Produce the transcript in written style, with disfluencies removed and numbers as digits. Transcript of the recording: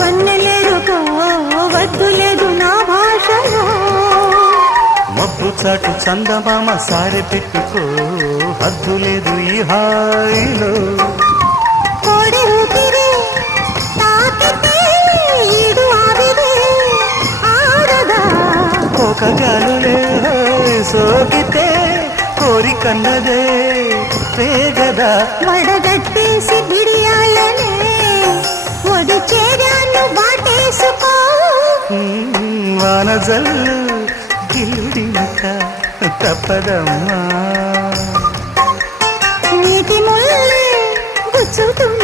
వన్నెలేరుకో వద్దు లేదు నా భాషలో మబ్బు చాటు చందమామ సారె పెట్టుకో హద్దు లేదు ఈ హాయిలో కోడి ఊపిరి తాకితే ఈడు ఆవిరే ఆడదా ఒక గాలులే సోకితే కోరికన్నదే వేగదా వడగట్టేసి బిడియాలనే ఒడి చేరాను బాటేసుకో వానజల్లు గిల్లుడినక తప్పదమ్మా నీటి ముల్లే గుచ్చుతుంది